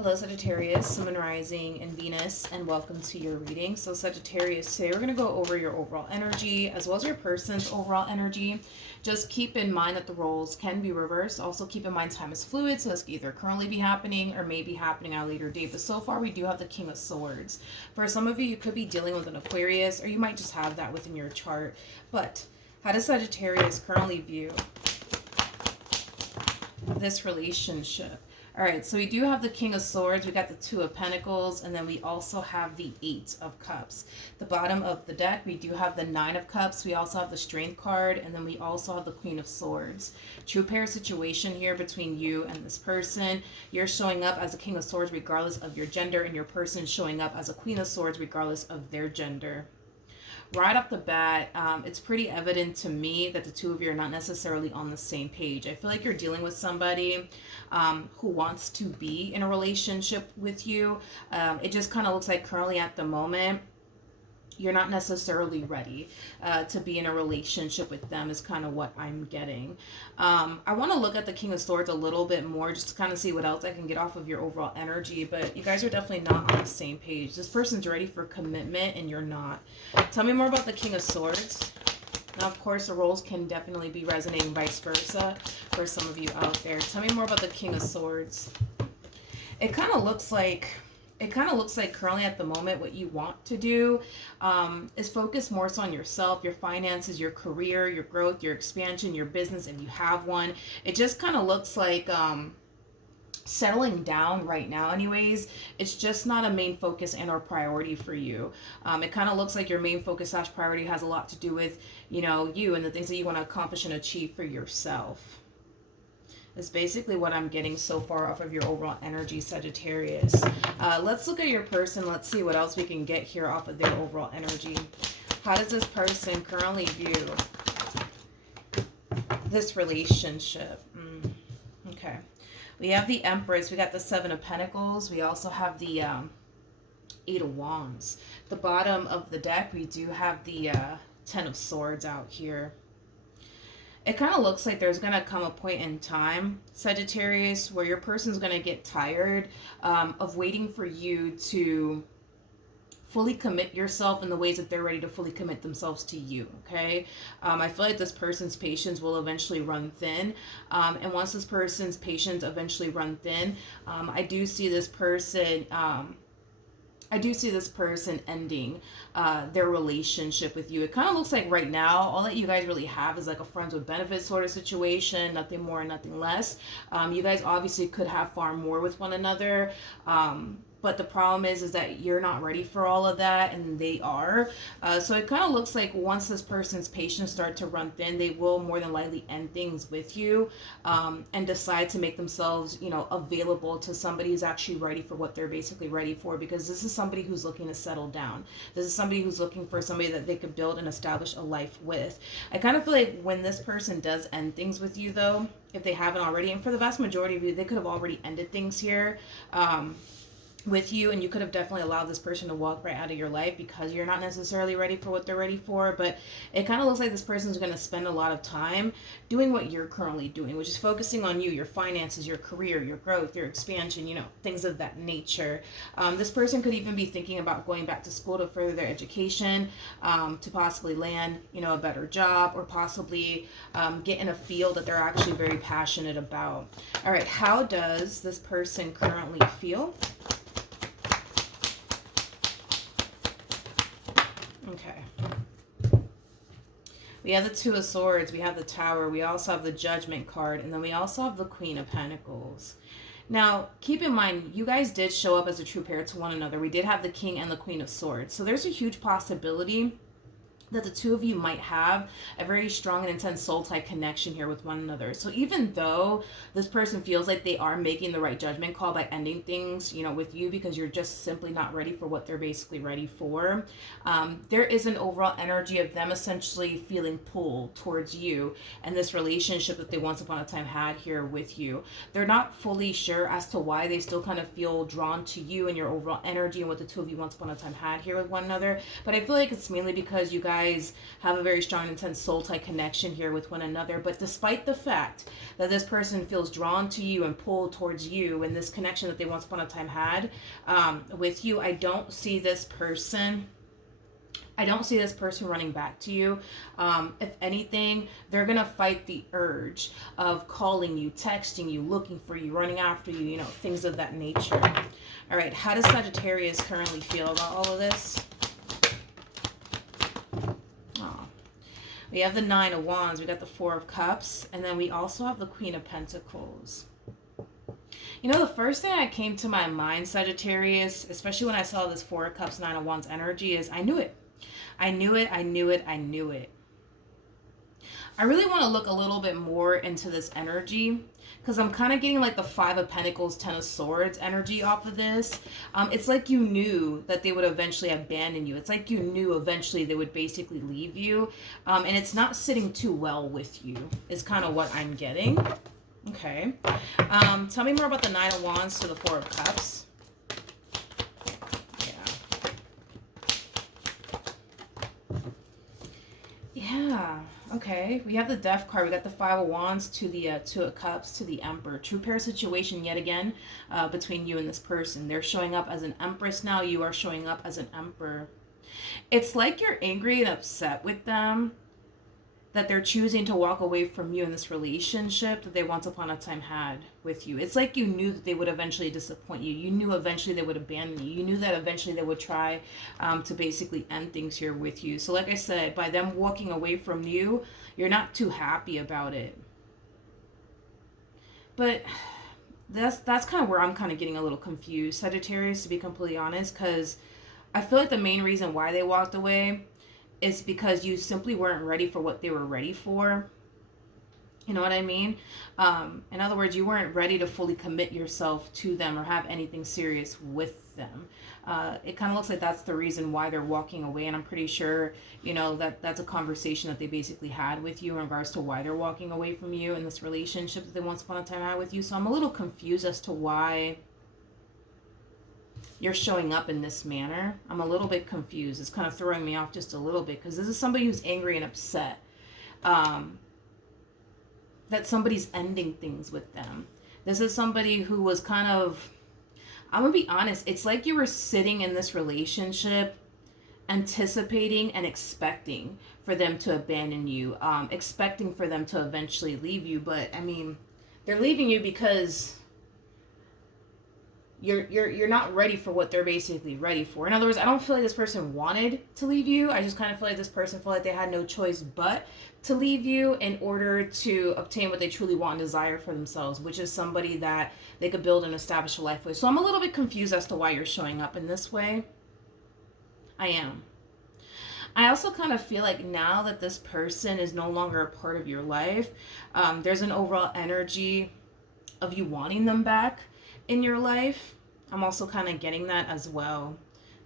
Hello Sagittarius, Sun, Moon, Rising, and Venus, and welcome to your reading. So Sagittarius, today we're going to go over your overall energy as well as your person's overall energy. Just keep in mind that the roles can be reversed. Also keep in mind time is fluid, so this could either currently be happening or may be happening at a later date. But so far we do have the King of Swords. For some of you, you could be dealing with an Aquarius, or you might just have that within your chart. But how does Sagittarius currently view this relationship? All right, so we do have the King of Swords, we got the Two of Pentacles, and then we also have the Eight of Cups. The bottom of the deck, we do have the Nine of Cups, we also have the Strength card, and then we also have the Queen of Swords. True pair situation here between you and this person. You're showing up as a King of Swords regardless of your gender, and your person showing up as a Queen of Swords regardless of their gender. Right off the bat, it's pretty evident to me that the two of you are not necessarily on the same page. I feel like you're dealing with somebody who wants to be in a relationship with you. It just kind of looks like currently at the moment, you're not necessarily ready to be in a relationship with them is kind of what I'm getting. I want to look at the King of Swords a little bit more just to kind of see what else I can get off of your overall energy, but you guys are definitely not on the same page. This person's ready for commitment and you're not. Tell me more about the King of Swords. Now, of course, the roles can definitely be resonating vice versa for some of you out there. Tell me more about the King of Swords. It kind of looks like currently at the moment what you want to do is focus more so on yourself, your finances, your career, your growth, your expansion, your business if you have one. It just kind of looks like settling down right now anyways. It's just not a main focus and or priority for you. It kind of looks like your main focus / priority has a lot to do with, you and the things that you want to accomplish and achieve for yourself. Is basically what I'm getting so far off of your overall energy, Sagittarius. Let's look at your person. Let's see what else we can get here off of their overall energy. How does this person currently view this relationship? Okay. We have the Empress. We got the Seven of Pentacles. We also have the Eight of Wands. The bottom of the deck, we do have the Ten of Swords out here. It kind of looks like there's going to come a point in time, Sagittarius, where your person's going to get tired of waiting for you to fully commit yourself in the ways that they're ready to fully commit themselves to you, okay? I feel like this person's patience will eventually run thin. And once this person's patience eventually run thin, I do see this person... ending their relationship with you. It kind of looks like right now, all that you guys really have is like a friends with benefits sort of situation, nothing more and nothing less. You guys obviously could have far more with one another. But the problem is that you're not ready for all of that, and they are. So it kind of looks like once this person's patience start to run thin, they will more than likely end things with you and decide to make themselves, available to somebody who's actually ready for what they're basically ready for, because this is somebody who's looking to settle down. This is somebody who's looking for somebody that they could build and establish a life with. I kind of feel like when this person does end things with you, though, if they haven't already, and for the vast majority of you, they could have already ended things here. With you, and you could have definitely allowed this person to walk right out of your life because you're not necessarily ready for what they're ready for. But it kind of looks like this person's going to spend a lot of time doing what you're currently doing, which is focusing on you, your finances, your career, your growth, your expansion, things of that nature. This person could even be thinking about going back to school to further their education, to possibly land, a better job, or possibly get in a field that they're actually very passionate about. All right, how does this person currently feel? Okay. We have the Two of Swords, we have the Tower, we also have the Judgment card, and then we also have the Queen of Pentacles. Now, keep in mind, you guys did show up as a true pair to one another. We did have the King and the Queen of Swords. So there's a huge possibility that the two of you might have a very strong and intense soul tie connection here with one another. So even though this person feels like they are making the right judgment call by ending things, with you because you're just simply not ready for what they're basically ready for, there is an overall energy of them essentially feeling pulled towards you and this relationship that they once upon a time had here with you. They're not fully sure as to why they still kind of feel drawn to you and your overall energy and what the two of you once upon a time had here with one another. But I feel like it's mainly because you guys guys have a very strong, intense soul tie connection here with one another. But despite the fact that this person feels drawn to you and pulled towards you, and this connection that they once upon a time had with you, I don't see this person running back to you. If anything, they're going to fight the urge of calling you, texting you, looking for you, running after you, you know, things of that nature. All right, how does Sagittarius currently feel about all of this? Oh. We have the Nine of Wands, we got the Four of Cups, and then we also have the Queen of Pentacles. You know, the first thing that came to my mind, Sagittarius, especially when I saw this Four of Cups, Nine of Wands energy, is I knew it. I knew it, I knew it, I knew it. I really want to look a little bit more into this energy because I'm kind of getting like the Five of Pentacles, Ten of Swords energy off of this. It's like you knew that they would eventually abandon you. It's like you knew eventually they would basically leave you. And it's not sitting too well with you is kind of what I'm getting. Okay. Tell me more about the Nine of Wands to the Four of Cups. Yeah, okay. We have the Death card. We got the Five of Wands to the Two of Cups to the Emperor. True pair situation yet again between you and this person. They're showing up as an Empress now. You are showing up as an Emperor. It's like you're angry and upset with them that they're choosing to walk away from you in this relationship that they once upon a time had with you. It's like you knew that they would eventually disappoint you. You knew eventually they would abandon you. You knew that eventually they would try to basically end things here with you. So like I said, by them walking away from you, you're not too happy about it. But that's kind of where I'm kind of getting a little confused, Sagittarius, to be completely honest, because I feel like the main reason why they walked away is because you simply weren't ready for what they were ready for. You know what I mean? In other words, you weren't ready to fully commit yourself to them or have anything serious with them. It kind of looks like that's the reason why they're walking away. And I'm pretty sure, you know, that's a conversation that they basically had with you in regards to why they're walking away from you in this relationship that they once upon a time had with you. So I'm a little confused as to why you're showing up in this manner. I'm a little bit confused. It's kind of throwing me off just a little bit because this is somebody who's angry and upset that somebody's ending things with them. This is somebody who was kind of, I'm gonna be honest, it's like you were sitting in this relationship anticipating and expecting for them to abandon you, expecting for them to eventually leave you. But I mean, they're leaving you because you're not ready for what they're basically ready for. In other words, I don't feel like this person wanted to leave you. I just kind of feel like this person felt like they had no choice but to leave you in order to obtain what they truly want and desire for themselves, which is somebody that they could build and establish a life with. So I'm a little bit confused as to why you're showing up in this way. I am. I also kind of feel like now that this person is no longer a part of your life, there's an overall energy of you wanting them back in your life. I'm also kind of getting that as well.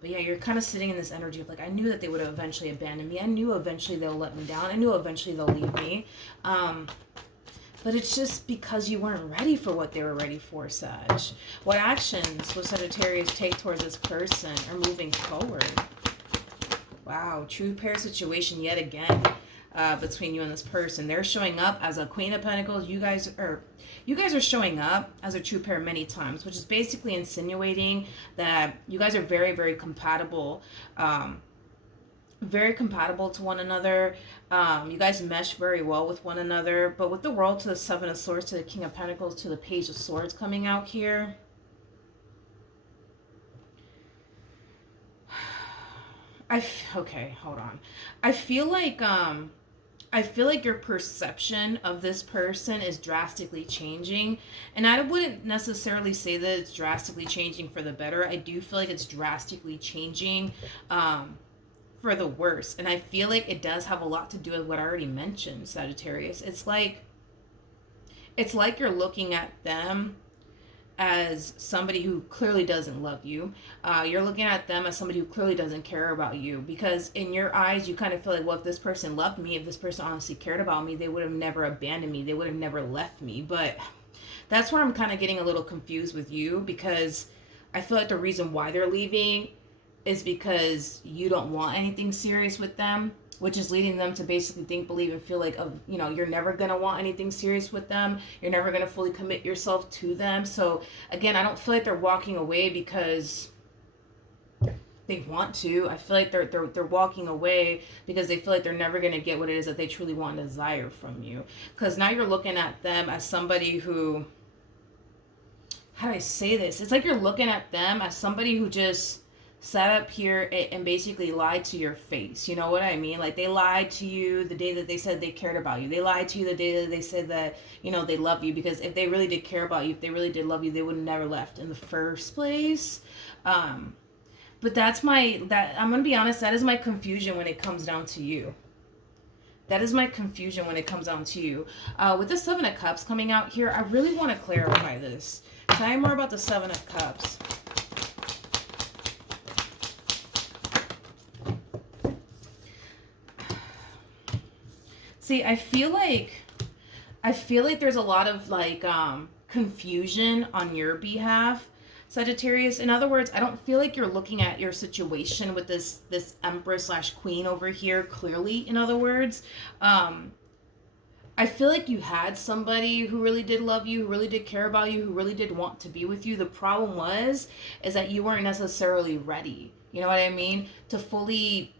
But yeah, you're kind of sitting in this energy of like, I knew that they would eventually abandon me. I knew eventually they'll let me down. I knew eventually they'll leave me. But it's just because you weren't ready for what they were ready for, Sag. What actions will Sagittarius take towards this person or moving forward? Wow, true pair situation yet again between you and this person. They're showing up as a Queen of Pentacles. You guys are showing up as a true pair many times, which is basically insinuating that you guys are very, very compatible. Very compatible to one another. You guys mesh very well with one another. But with the World to the Seven of Swords to the King of Pentacles to the Page of Swords coming out here, okay, hold on. I feel like your perception of this person is drastically changing. And I wouldn't necessarily say that it's drastically changing for the better. I do feel like it's drastically changing for the worse. And I feel like it does have a lot to do with what I already mentioned, Sagittarius. It's like you're looking at them as somebody who clearly doesn't love you. You're looking at them as somebody who clearly doesn't care about you, because in your eyes you kind of feel like, well, if this person loved me, if this person honestly cared about me, they would have never abandoned me, they would have never left me. But that's where I'm kind of getting a little confused with you, because I feel like the reason why they're leaving is because you don't want anything serious with them. which is leading them to basically think, believe, and feel like, you know, you're never going to want anything serious with them. You're never going to fully commit yourself to them. So again, I don't feel like they're walking away because they want to. I feel like they're walking away because they feel like they're never going to get what it is that they truly want and desire from you. Because now you're looking at them as somebody who, how do I say this? It's like you're looking at them as somebody who just sat up here and basically lied to your face. You know what I mean? Like, they lied to you the day that they said they cared about you. They lied to you the day that they said that, you know, they love you. Because if they really did care about you, if they really did love you, they would have never left in the first place. But I'm going to be honest, that is my confusion when it comes down to you. That is my confusion when it comes down to you. With the Seven of Cups coming out here, I really want to clarify this. Tell me more about the Seven of Cups. See, I feel like there's a lot of like confusion on your behalf, Sagittarius. In other words, I don't feel like you're looking at your situation with this Empress / Queen over here clearly. In other words, I feel like you had somebody who really did love you, who really did care about you, who really did want to be with you. The problem is that you weren't necessarily ready. You know what I mean? To fully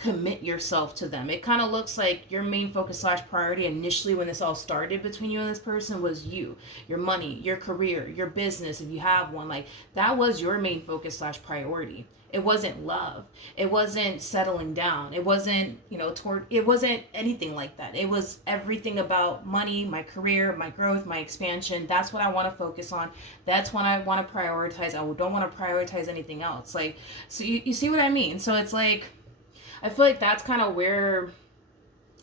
commit yourself to them. It kind of looks like your main focus / priority initially when this all started between you and this person was you, your money, your career, your business, if you have one. Like, that was your main focus / priority. It wasn't love. It wasn't settling down. It wasn't, you know, it wasn't anything like that. It was everything about money, my career, my growth, my expansion. That's what I want to focus on. That's what I want to prioritize. I don't want to prioritize anything else. Like, so you see what I mean? So it's like, I feel like that's kind of where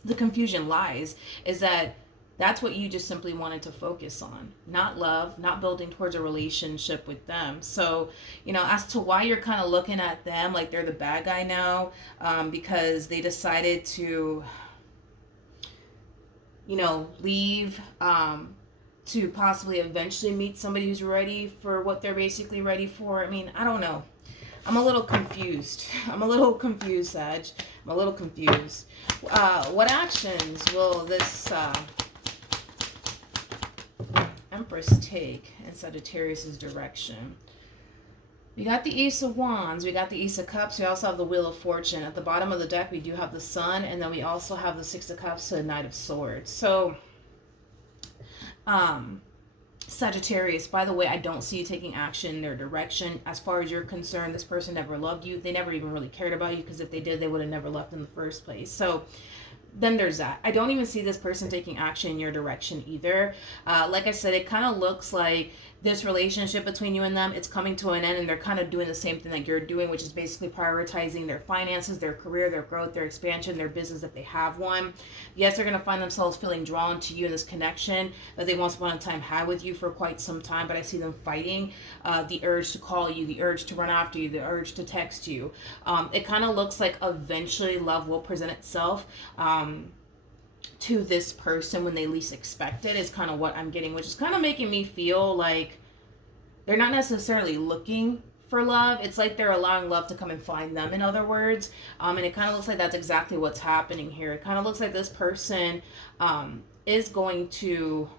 the confusion lies, is that that's what you just simply wanted to focus on. Not love, not building towards a relationship with them. So, you know, as to why you're kind of looking at them like they're the bad guy now, because they decided to, you know, leave to possibly eventually meet somebody who's ready for what they're basically ready for. I mean, I don't know. I'm a little confused. Sag. I'm a little confused. What actions will this Empress take in Sagittarius' direction? We got the Ace of Wands. We got the Ace of Cups. We also have the Wheel of Fortune. At the bottom of the deck, we do have the Sun. And then we also have the Six of Cups to the Knight of Swords. So, Sagittarius, by the way, I don't see you taking action in their direction. As far as you're concerned, this person never loved you. They never even really cared about you, because if they did, they would have never left in the first place. So then there's that. I don't even see this person taking action in your direction either. Like I said, it kind of looks like this relationship between you and them, it's coming to an end, and they're kind of doing the same thing that you're doing, which is basically prioritizing their finances, their career, their growth, their expansion, their business if they have one. Yes, they're going to find themselves feeling drawn to you in this connection that they once upon a time had with you for quite some time, but I see them fighting the urge to call you, the urge to run after you, the urge to text you. It kind of looks like eventually love will present itself to this person when they least expect it, is kind of what I'm getting, which is kind of making me feel like they're not necessarily looking for love. It's like they're allowing love to come and find them, in other words. And it kind of looks like that's exactly what's happening here. It kind of looks like this person is going to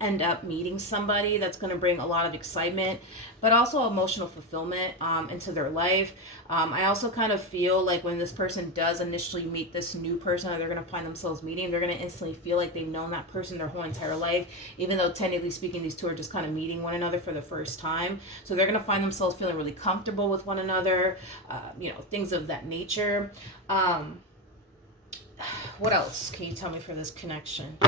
end up meeting somebody that's going to bring a lot of excitement, but also emotional fulfillment into their life. I also kind of feel like when this person does initially meet this new person that they're going to find themselves meeting, they're going to instantly feel like they've known that person their whole entire life, even though technically speaking, these two are just kind of meeting one another for the first time. So they're going to find themselves feeling really comfortable with one another, you know, things of that nature. What else can you tell me for this connection?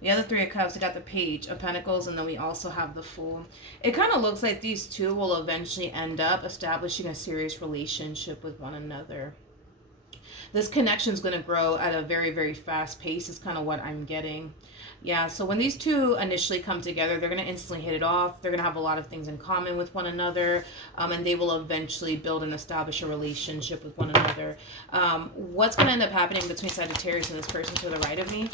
We have the Three of Cups, we got the Page of Pentacles, and then we also have the Fool. It kind of looks like these two will eventually end up establishing a serious relationship with one another. This connection is going to grow at a very, very fast pace is kind of what I'm getting. Yeah, so when these two initially come together, they're going to instantly hit it off. They're going to have a lot of things in common with one another, and they will eventually build and establish a relationship with one another. What's going to end up happening between Sagittarius and this person to the right of me?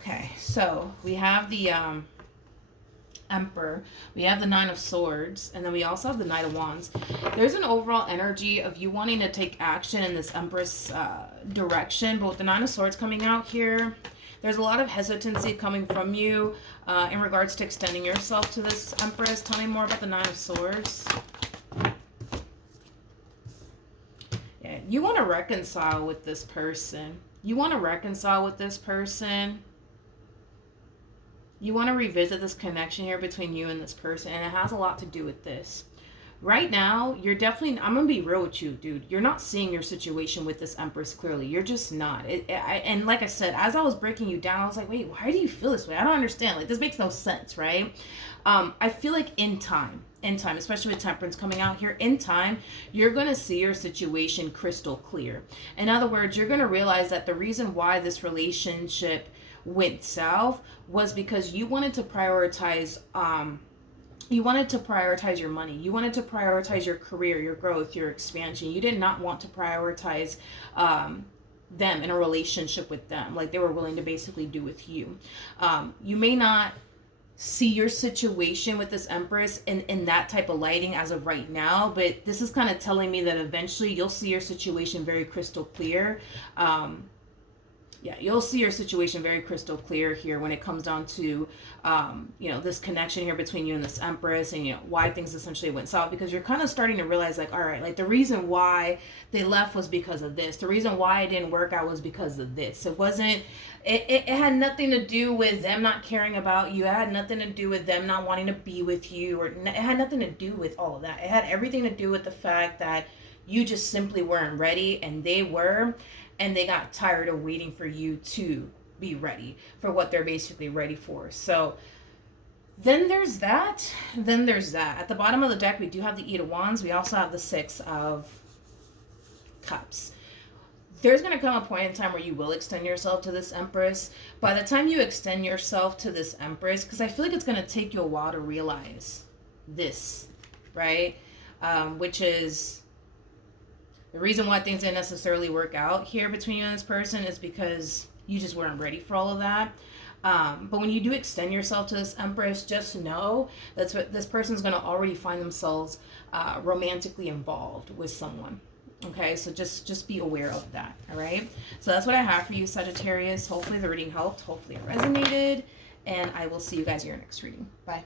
Okay, so we have the Emperor. We have the Nine of Swords, and then we also have the Knight of Wands. There's an overall energy of you wanting to take action in this Empress direction, but with the Nine of Swords coming out here, there's a lot of hesitancy coming from you in regards to extending yourself to this Empress. Tell me more about the Nine of Swords. Yeah, you want to reconcile with this person. You want to reconcile with this person. You want to revisit this connection here between you and this person, and it has a lot to do with this. Right now, you're definitely, I'm going to be real with you, dude. You're not seeing your situation with this Empress clearly. You're just not. And like I said, as I was breaking you down, I was like, wait, why do you feel this way? I don't understand. Like, this makes no sense, right? I feel like in time, especially with Temperance coming out here, in time, you're going to see your situation crystal clear. In other words, you're going to realize that the reason why this relationship went south was because you wanted to prioritize your money. You wanted to prioritize your career, your growth, your expansion. You did not want to prioritize them in a relationship with them, like they were willing to basically do with you. You may not see your situation with this Empress in that type of lighting as of right now, but this is kind of telling me that eventually you'll see your situation very crystal clear. Yeah, you'll see your situation very crystal clear here when it comes down to, this connection here between you and this Empress, and, why things essentially went south, because you're kind of starting to realize, like, all right, like, the reason why they left was because of this. The reason why it didn't work out was because of this. It had nothing to do with them not caring about you. It had nothing to do with them not wanting to be with you, or it had nothing to do with all of that. It had everything to do with the fact that you just simply weren't ready, and they were. And they got tired of waiting for you to be ready for what they're basically ready for. So then there's that. At the bottom of the deck, we do have the Eight of Wands. We also have the Six of Cups. There's going to come a point in time where you will extend yourself to this Empress. By the time you extend yourself to this Empress, because I feel like it's going to take you a while to realize this, right? Which is... the reason why things didn't necessarily work out here between you and this person is because you just weren't ready for all of that. But when you do extend yourself to this Empress, just know that this person's going to already find themselves romantically involved with someone. Okay, so just be aware of that, all right? So that's what I have for you, Sagittarius. Hopefully the reading helped. Hopefully it resonated. And I will see you guys in your next reading. Bye.